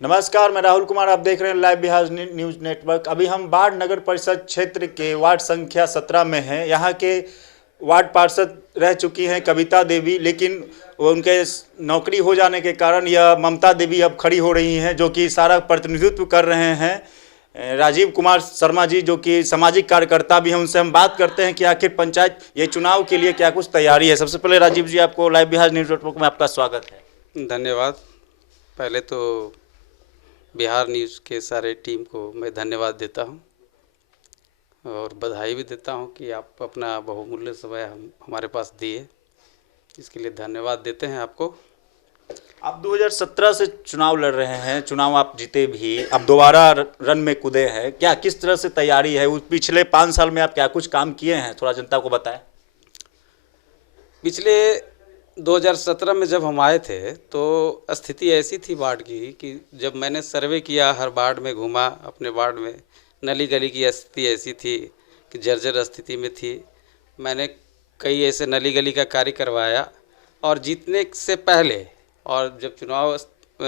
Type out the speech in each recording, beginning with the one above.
नमस्कार, मैं राहुल कुमार। आप देख रहे हैं लाइव बिहार न्यूज नेटवर्क। अभी हम बाढ़ नगर परिषद क्षेत्र के वार्ड संख्या 17 में हैं। यहाँ के वार्ड पार्षद रह चुकी हैं कविता देवी, लेकिन वो उनके नौकरी हो जाने के कारण यह ममता देवी अब खड़ी हो रही हैं, जो कि सारा प्रतिनिधित्व कर रहे हैं राजीव कुमार शर्मा जी, जो कि सामाजिक कार्यकर्ता भी हैं। उनसे हम बात करते हैं कि आखिर पंचायत ये चुनाव के लिए क्या कुछ तैयारी है। सबसे पहले राजीव जी, आपको लाइव बिहार न्यूज नेटवर्क में आपका स्वागत है। धन्यवाद। पहले तो बिहार न्यूज़ के सारे टीम को मैं धन्यवाद देता हूं और बधाई भी देता हूं कि आप अपना बहुमूल्य समय हमारे पास दिए, इसके लिए धन्यवाद देते हैं आपको। आप 2017 से चुनाव लड़ रहे हैं, चुनाव आप जीते भी, अब दोबारा रन में कूदे हैं। क्या किस तरह से तैयारी है? उस पिछले 5 साल में आप क्या कुछ काम किए हैं, थोड़ा जनता को बताएं। पिछले 2017 में जब हम आए थे तो स्थिति ऐसी थी वार्ड की कि जब मैंने सर्वे किया, हर वार्ड में घूमा, अपने वार्ड में नली गली की स्थिति ऐसी थी कि जर्जर स्थिति में थी। मैंने कई ऐसे नली गली का कार्य करवाया और जीतने से पहले और जब चुनाव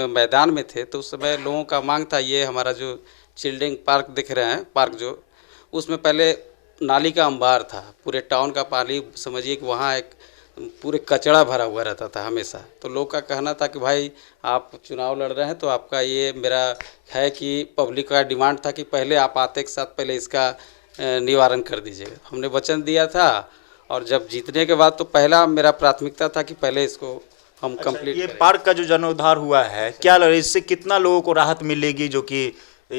मैदान में थे तो उस समय लोगों का मांग था, ये हमारा जो चिल्ड्रेन पार्क दिख रहे हैं, पार्क जो उसमें पहले नाली का अंबार था, पूरे टाउन का पानी समझिए कि वहाँ एक पूरे कचड़ा भरा हुआ रहता था हमेशा। तो लोग का कहना था कि भाई आप चुनाव लड़ रहे हैं तो आपका ये मेरा है कि पब्लिक का डिमांड था कि पहले आप आते के साथ पहले इसका निवारण कर दीजिएगा। हमने वचन दिया था और जब जीतने के बाद तो पहला मेरा प्राथमिकता था कि पहले इसको हम कंप्लीट ये करें। पार्क का जो जीर्णोद्धार हुआ है, क्या लग रहा है इससे कितना लोगों को राहत मिलेगी, जो कि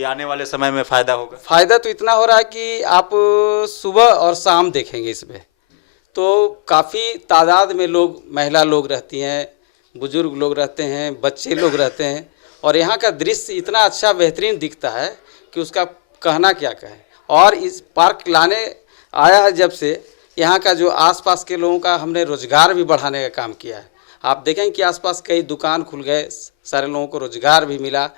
आने वाले समय में फ़ायदा होगा? फ़ायदा तो इतना हो रहा है कि आप सुबह और शाम देखेंगे इसमें तो काफ़ी तादाद में लोग, महिला लोग रहती हैं, बुजुर्ग लोग रहते हैं, बच्चे लोग रहते हैं और यहाँ का दृश्य इतना अच्छा बेहतरीन दिखता है कि उसका कहना क्या कहें। और इस पार्क लाने आया है जब से, यहाँ का जो आसपास के लोगों का हमने रोज़गार भी बढ़ाने का काम किया है। आप देखें कि आसपास कई दुकान खुल गए, सारे लोगों को रोज़गार भी मिला,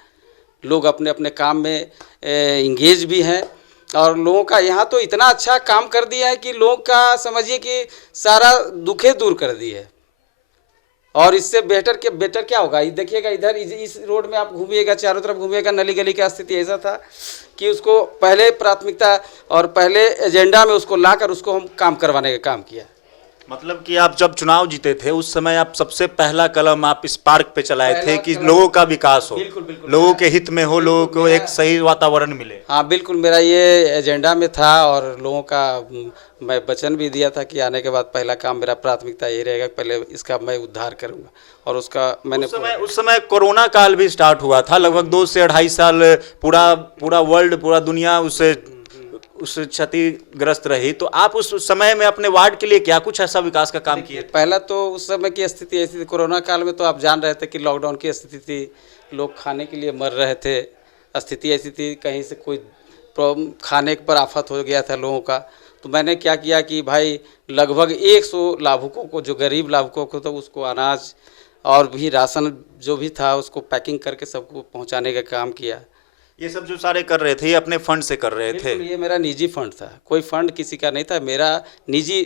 लोग अपने अपने काम में इंगेज भी हैं और लोगों का यहाँ तो इतना अच्छा काम कर दिया है कि लोग का समझिए कि सारा दुखे दूर कर दिए है। और इससे बेटर क्या होगा, देखिएगा इधर इस रोड में आप घूमिएगा, चारों तरफ घूमिएगा, नली गली का स्थिति ऐसा था कि उसको पहले प्राथमिकता और पहले एजेंडा में उसको लाकर उसको हम काम करवाने का काम किया। मतलब कि आप जब चुनाव जीते थे उस समय आप सबसे पहला कलम आप इस पार्क पे चलाए थे कि लोगों का विकास हो, बिल्कुल लोगों के हित में हो, लोगों को एक सही वातावरण मिले। हाँ बिल्कुल, मेरा ये एजेंडा में था और लोगों का मैं वचन भी दिया था कि आने के बाद पहला काम मेरा प्राथमिकता यही रहेगा, पहले इसका मैं उद्धार करूंगा। और उसका मैंने उस समय कोरोना काल भी स्टार्ट हुआ था, लगभग 2 से 2.5 साल पूरा वर्ल्ड, पूरा दुनिया उस क्षतिग्रस्त रही। तो आप उस समय में अपने वार्ड के लिए क्या कुछ ऐसा विकास का काम किए? पहला तो उस समय की स्थिति ऐसी थी, कोरोना काल में तो आप जान रहे थे कि लॉकडाउन की स्थिति थी, लोग खाने के लिए मर रहे थे, स्थिति ऐसी थी कहीं से कोई प्रॉब्लम, खाने पर आफत हो गया था लोगों का। तो मैंने क्या किया कि भाई लगभग 100 लाभुकों को, जो गरीब लाभुकों को, तो उसको अनाज और भी राशन जो भी था उसको पैकिंग करके सबको पहुँचाने का काम किया। ये सब जो सारे कर रहे थे ये अपने फंड से कर रहे थे? ये मेरा निजी फंड था, कोई फंड किसी का नहीं था, मेरा निजी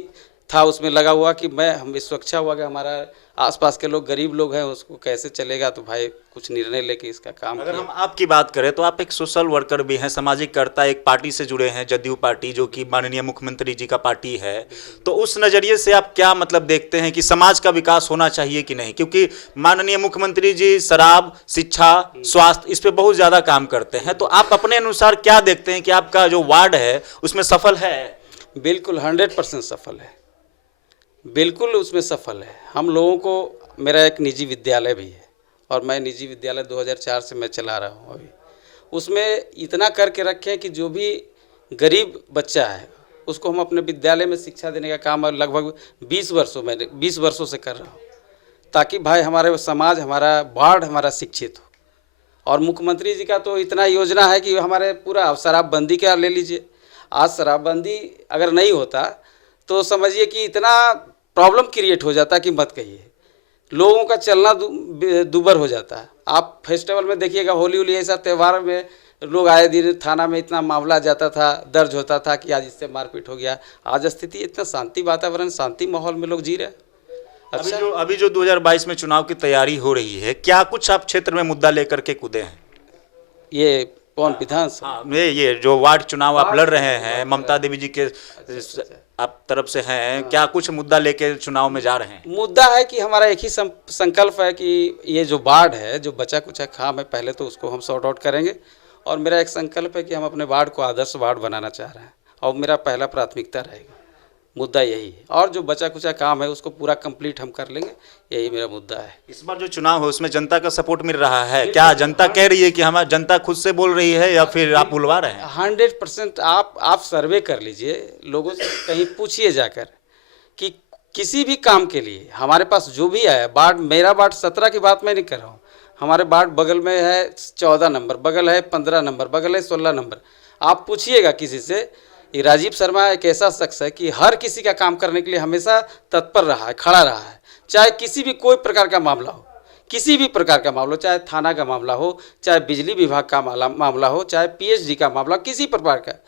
था। उसमें लगा हुआ कि हम सुरक्षा हुआ कि हमारा आसपास के लोग, गरीब लोग हैं, उसको कैसे चलेगा, तो भाई कुछ निर्णय लेके इसका काम अगर किया। हम आपकी बात करें तो आप एक सोशल वर्कर भी हैं, सामाजिक कर्ता, एक पार्टी से जुड़े हैं, जदयू पार्टी, जो कि माननीय मुख्यमंत्री जी का पार्टी है। तो उस नज़रिए से आप क्या मतलब देखते हैं कि समाज का विकास होना चाहिए कि नहीं? क्योंकि माननीय मुख्यमंत्री जी शराब, शिक्षा, स्वास्थ्य, इस पर बहुत ज़्यादा काम करते हैं। तो आप अपने अनुसार क्या देखते हैं कि आपका जो वार्ड है उसमें सफल है? बिल्कुल 100% सफल है, बिल्कुल उसमें सफल है। हम लोगों को, मेरा एक निजी विद्यालय भी है और मैं निजी विद्यालय 2004 से मैं चला रहा हूँ। अभी उसमें इतना करके रखें कि जो भी गरीब बच्चा है उसको हम अपने विद्यालय में शिक्षा देने का काम लगभग 20 वर्षों से कर रहा हूँ, ताकि भाई हमारे समाज, हमारा वार्ड हमारा शिक्षित हो। और मुख्यमंत्री जी का तो इतना योजना है कि हमारे पूरा शराबबंदी का ले लीजिए, आज शराबबंदी अगर नहीं होता तो समझिए कि इतना प्रॉब्लम क्रिएट हो जाता कि मत कहिए, लोगों का चलना दुबर हो जाता है। आप फेस्टिवल में देखिएगा, होली ऐसा त्यौहार में लोग आए दिन थाना में इतना मामला जाता था, दर्ज होता था कि आज इससे मारपीट हो गया। आज स्थिति इतना शांति वातावरण, शांति माहौल में लोग जी रहे हैं। अभी जो 2022 में चुनाव की तैयारी हो रही है, क्या कुछ आप क्षेत्र में मुद्दा लेकर के कूदे हैं? ये कौन विधानसभा? हाँ, ये जो वार्ड चुनाव आप लड़ रहे हैं, ममता देवी जी के आप तरफ से हैं, क्या कुछ मुद्दा लेके चुनाव में जा रहे हैं? मुद्दा है कि हमारा एक ही संकल्प है कि ये जो वार्ड है, जो बचा कुचा खाम है, पहले तो उसको हम सॉर्ट आउट करेंगे। और मेरा एक संकल्प है कि हम अपने वार्ड को आदर्श वार्ड बनाना चाह रहे हैं, और मेरा पहला प्राथमिकता रहेगा, मुद्दा यही है। और जो बचा कुचा काम है उसको पूरा कंप्लीट हम कर लेंगे, यही मेरा मुद्दा है। इस बार जो चुनाव है उसमें जनता का सपोर्ट मिल रहा है? क्या जनता कह रही है कि हमारा, जनता खुद से बोल रही है या फिर आप बुलवा रहे हैं? 100% आप सर्वे कर लीजिए, लोगों से कहीं पूछिए जाकर कि किसी भी काम के लिए हमारे पास जो भी आया, वार्ड, मेरा वार्ड 17 की बात मैं नहीं कर रहा हूँ, हमारे वार्ड बगल में है 14 नंबर, बगल है 15 नंबर, बगल है 16 नंबर। आप पूछिएगा किसी से, ये राजीव शर्मा एक ऐसा शख्स है कि हर किसी का काम करने के लिए हमेशा तत्पर रहा है, खड़ा रहा है, चाहे किसी भी कोई प्रकार का मामला हो, किसी भी प्रकार का मामला हो, चाहे थाना का मामला हो, चाहे बिजली विभाग का मामला हो, चाहे पीएचडी का मामला, किसी प्रकार का,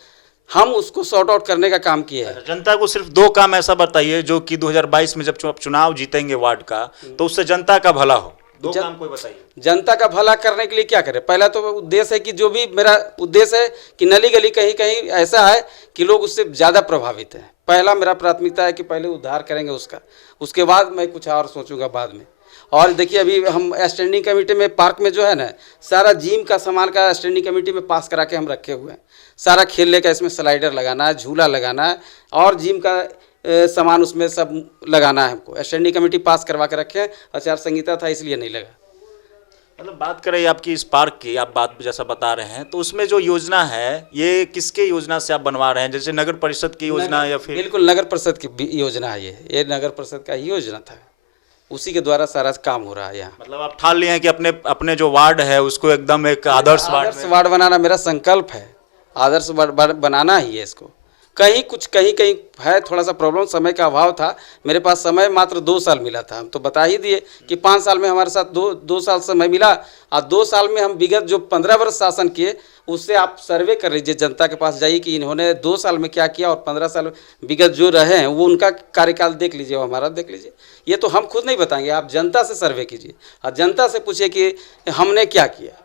हम उसको सॉर्ट आउट करने का काम किए हैं। जनता को सिर्फ 2 काम ऐसा बताइए जो कि 2022 में जब चुनाव जीतेंगे वार्ड का, तो उससे जनता का भला हो। 2 काम कोई बताइए। जनता का भला करने के लिए क्या करें? पहला तो उद्देश्य है कि जो भी मेरा उद्देश्य है कि नली गली कहीं कहीं ऐसा है कि लोग उससे ज़्यादा प्रभावित हैं। पहला मेरा प्राथमिकता है कि पहले उद्धार करेंगे उसका, उसके बाद मैं कुछ और सोचूंगा बाद में। और देखिए, अभी हम स्टैंडिंग कमेटी में पार्क में जो है ना, सारा जिम का सामान का स्टैंडिंग कमेटी में पास करा के हम रखे हुए हैं। सारा खेलने का, इसमें स्लाइडर लगाना है, झूला लगाना है, और जिम का सामान उसमें सब लगाना है। हमको स्टैंडिंग कमेटी पास करवा के रखे हैं, आचार संहिता था इसलिए नहीं लगा। मतलब बात करें आपकी इस पार्क की, आप बात जैसा बता रहे हैं, तो उसमें जो योजना है, ये किसके योजना से आप बनवा रहे हैं? जैसे नगर परिषद की योजना या फिर? बिल्कुल नगर परिषद की योजना है ये नगर परिषद का ही योजना था, उसी के द्वारा सारा काम हो रहा है यहाँ। मतलब आप ठान लिए हैं कि अपने अपने जो वार्ड है उसको एकदम एक आदर्श वार्ड बनाना मेरा संकल्प है, आदर्श वार्ड बनाना ही है इसको। कहीं कहीं है थोड़ा सा प्रॉब्लम, समय का अभाव था, मेरे पास समय मात्र 2 साल मिला था। हम तो बता ही दिए कि 5 साल में हमारे साथ दो साल समय मिला, और 2 साल में हम विगत जो 15 वर्ष शासन किए उससे आप सर्वे कर लीजिए, जनता के पास जाइए कि इन्होंने 2 साल में क्या किया, और 15 साल विगत जो रहे हैं वो उनका कार्यकाल देख लीजिए, वो हमारा देख लीजिए। ये तो हम खुद नहीं बताएंगे, आप जनता से सर्वे कीजिए और जनता से पूछिए कि हमने क्या किया।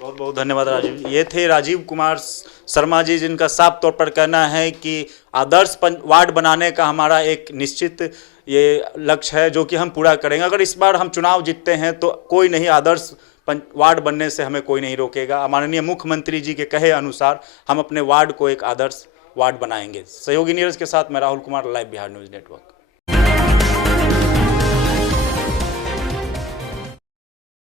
बहुत बहुत धन्यवाद राजीव। ये थे राजीव कुमार शर्मा जी, जिनका साफ तौर पर कहना है कि आदर्श वार्ड बनाने का हमारा एक निश्चित ये लक्ष्य है जो कि हम पूरा करेंगे। अगर इस बार हम चुनाव जीतते हैं तो कोई नहीं, आदर्श वार्ड बनने से हमें कोई नहीं रोकेगा। माननीय मुख्यमंत्री जी के कहे अनुसार हम अपने वार्ड को एक आदर्श वार्ड बनाएंगे। सहयोगी नीरज के साथ मैं Rahul Kumar, live Bihar news network.